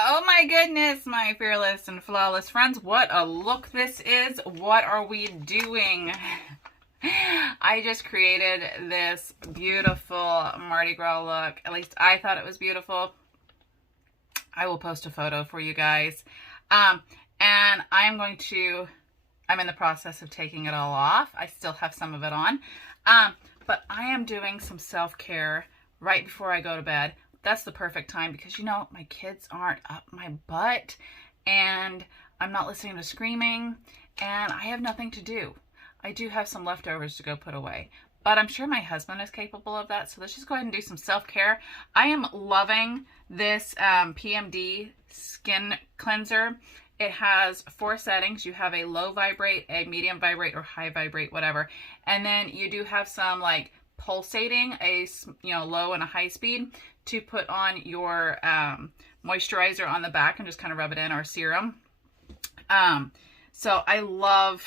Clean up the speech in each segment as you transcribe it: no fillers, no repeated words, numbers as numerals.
Oh my goodness, my fearless and flawless friends. What a look this is. What are we doing? I just created this beautiful Mardi Gras look. At least I thought it was beautiful. I will post a photo for you guys. And I'm in the process of taking it all off. I still have some of it on. But I am doing some self-care right before I go to bed. That's the perfect time because, you know, my kids aren't up my butt and I'm not listening to screaming and I have nothing to do. I do have some leftovers to go put away, but I'm sure my husband is capable of that. So let's just go ahead and do some self-care. I am loving this PMD skin cleanser. It has 4 settings. You have a low vibrate, a medium vibrate, or high vibrate, whatever. And then you do have some like pulsating, low and a high speed to put on your moisturizer on the back and just kind of rub it in, or serum. So I love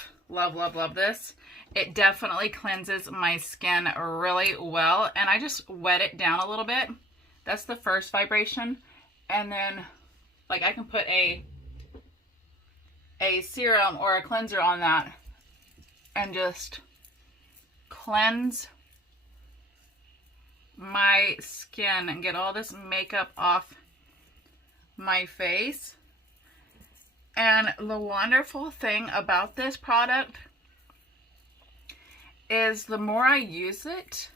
this. It definitely cleanses my skin really well. And I just wet it down a little bit. That's the first vibration. And then like I can put a serum or a cleanser on that and just cleanse my skin and get all this makeup off my face. And the wonderful thing about this product is the more I use it,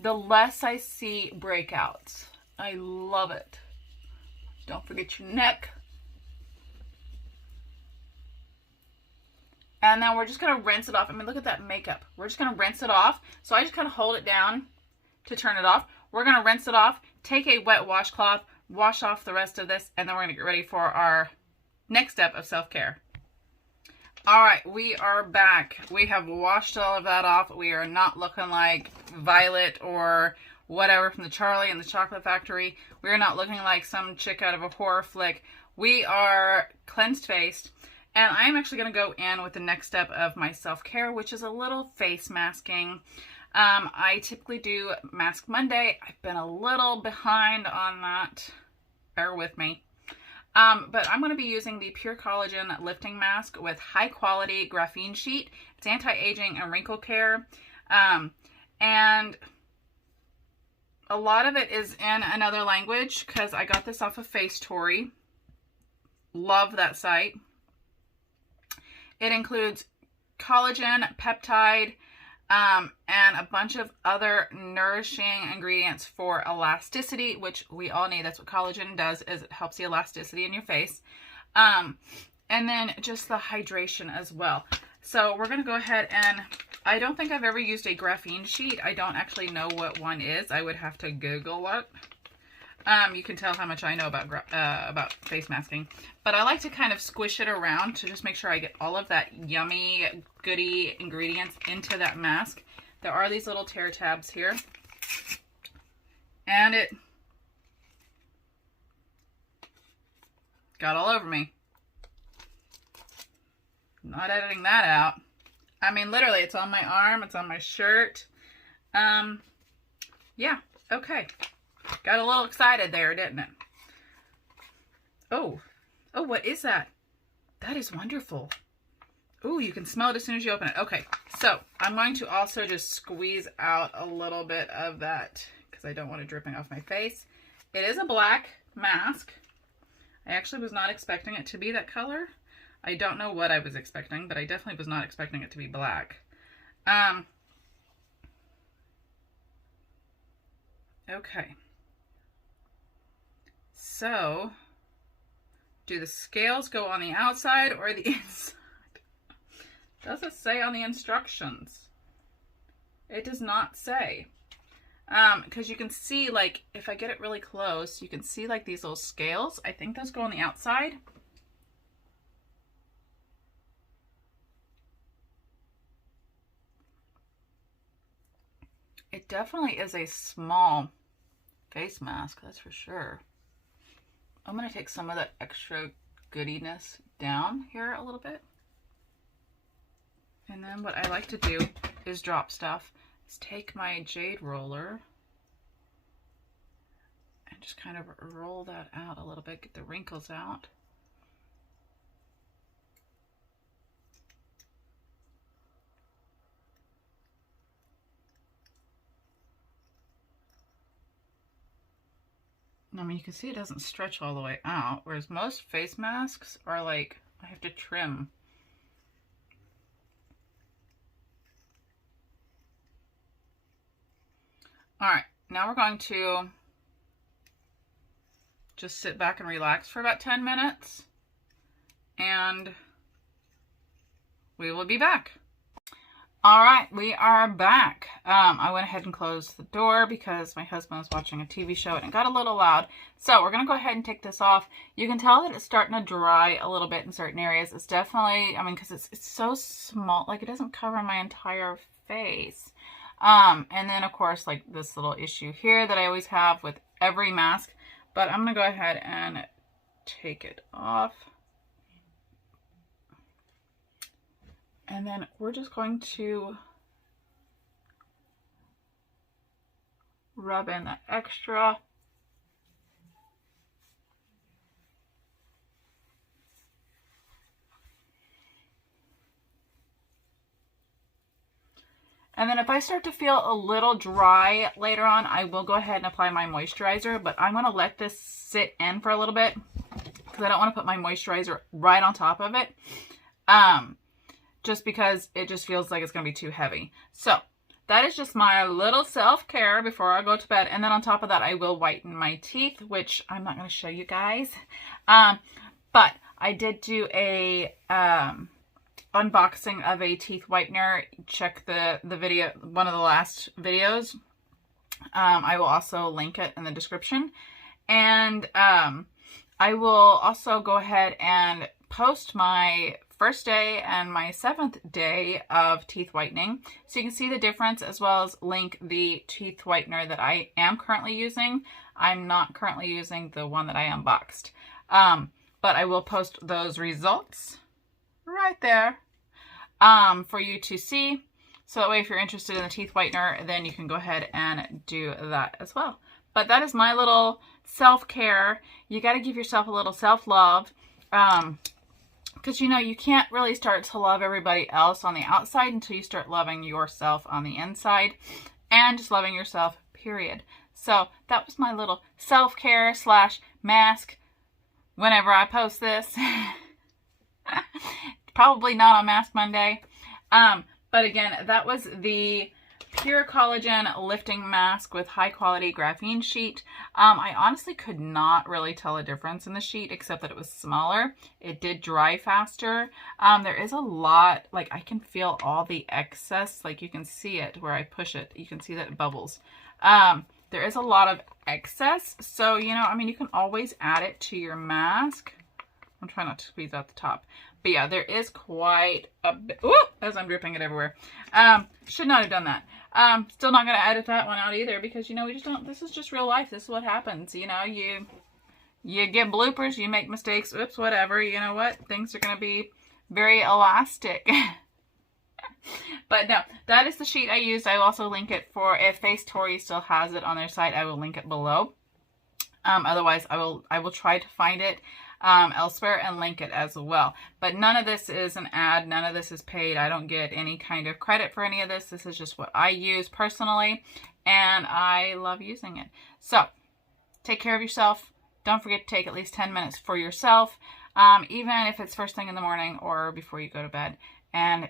the less I see breakouts. I love it. Don't forget your neck. And then we're just going to rinse it off. I mean, look at that makeup. We're just going to rinse it off. So I just kind of hold it down to turn it off. We're going to rinse it off, take a wet washcloth, wash off the rest of this, and then we're going to get ready for our next step of self-care. All right, we are back. We have washed all of that off. We are not looking like Violet or whatever from the Charlie and the Chocolate Factory. We are not looking like some chick out of a horror flick. We are cleansed faced. And I'm actually going to go in with the next step of my self-care, which is a little face masking. I typically do Mask Monday. I've been a little behind on that. Bear with me. But I'm going to be using the Pure Collagen Lifting Mask with high quality graphene sheet. It's anti-aging and wrinkle care. And a lot of it is in another language because I got this off of FaceTory. Love that site. It includes collagen, peptide, and a bunch of other nourishing ingredients for elasticity, which we all need. That's what collagen does, is it helps the elasticity in your face. And then just the hydration as well. So we're going to go ahead and, I don't think I've ever used a graphene sheet. I don't actually know what one is. I would have to Google it. You can tell how much I know about face masking. But I like to kind of squish it around to just make sure I get all of that yummy, goody ingredients into that mask. There are these little tear tabs here. And it got all over me. Not editing that out. I mean, literally, it's on my arm. It's on my shirt. Yeah, okay. Got a little excited there, didn't it? Oh, what is that? That is wonderful. Oh, you can smell it as soon as you open it. Okay, so I'm going to also just squeeze out a little bit of that because I don't want it dripping off my face. It is a black mask. I actually was not expecting it to be that color. I don't know what I was expecting, but I definitely was not expecting it to be black. Okay. So, do the scales go on the outside or the inside? Does it say on the instructions? It does not say. Because you can see, like, if I get it really close, you can see, like, these little scales. I think those go on the outside. It definitely is a small face mask, that's for sure. I'm going to take some of that extra goodiness down here a little bit. And then what I like to do is drop stuff. Is take my jade roller and just kind of roll that out a little bit, get the wrinkles out. I mean, you can see it doesn't stretch all the way out, whereas most face masks are like, I have to trim. All right, now we're going to just sit back and relax for about 10 minutes, and we will be back. All right, we are back. I went ahead and closed the door because my husband was watching a TV show and it got a little loud. So we're going to go ahead and take this off. You can tell that it's starting to dry a little bit in certain areas. It's definitely, I mean, because it's so small, like it doesn't cover my entire face. And then, of course, like this little issue here that I always have with every mask. But I'm going to go ahead and take it off. And then we're just going to rub in the extra. And then if I start to feel a little dry later on, I will go ahead and apply my moisturizer, but I'm going to let this sit in for a little bit because I don't want to put my moisturizer right on top of it. Just because it just feels like it's going to be too heavy. So that is just my little self-care before I go to bed. And then on top of that, I will whiten my teeth, which I'm not going to show you guys. But I did do a unboxing of a teeth whitener. Check the video, one of the last videos. I will also link it in the description. And I will also go ahead and post my first day and my 7th day of teeth whitening, so you can see the difference, as well as link the teeth whitener that I am currently using. I'm not currently using the one that I unboxed, but I will post those results right there for you to see. So that way, if you're interested in the teeth whitener, then you can go ahead and do that as well. But that is my little self-care. You got to give yourself a little self-love. Because, you know, you can't really start to love everybody else on the outside until you start loving yourself on the inside, and just loving yourself, period. So that was my little self-care / mask whenever I post this. Probably not on Mask Monday. But again, that was the Pure Collagen Lifting Mask with high quality graphene sheet. I honestly could not really tell a difference in the sheet, except that it was smaller. It did dry faster. There is a lot, like I can feel all the excess, like you can see it where I push it. You can see that it bubbles. There is a lot of excess. So, you know, I mean, you can always add it to your mask. I'm trying not to squeeze out the top. But yeah, there is quite a bit. Ooh, as I'm dripping it everywhere. Should not have done that. Still not going to edit that one out either, because, you know, we just don't, this is just real life. This is what happens. You know, you get bloopers, you make mistakes, oops, whatever. You know what? Things are going to be very elastic. But no, that is the sheet I used. I will also link it for, if Face Tory still has it on their site, I will link it below. Otherwise, I will try to find it elsewhere and link it as well. But none of this is an ad. None of this is paid. I don't get any kind of credit for any of this. This is just what I use personally, and I love using it. So take care of yourself. Don't forget to take at least 10 minutes for yourself, even if it's first thing in the morning or before you go to bed. And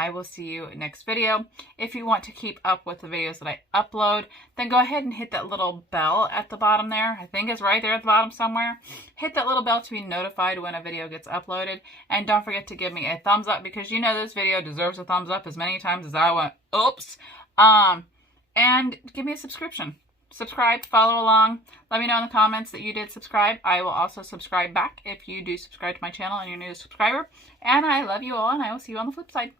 I will see you next video. If you want to keep up with the videos that I upload, then go ahead and hit that little bell at the bottom there. I think it's right there at the bottom somewhere. Hit that little bell to be notified when a video gets uploaded. And don't forget to give me a thumbs up, because you know this video deserves a thumbs up as many times as I went, oops. And give me a subscription. Subscribe, follow along. Let me know in the comments that you did subscribe. I will also subscribe back if you do subscribe to my channel and you're a new subscriber. And I love you all, and I will see you on the flip side.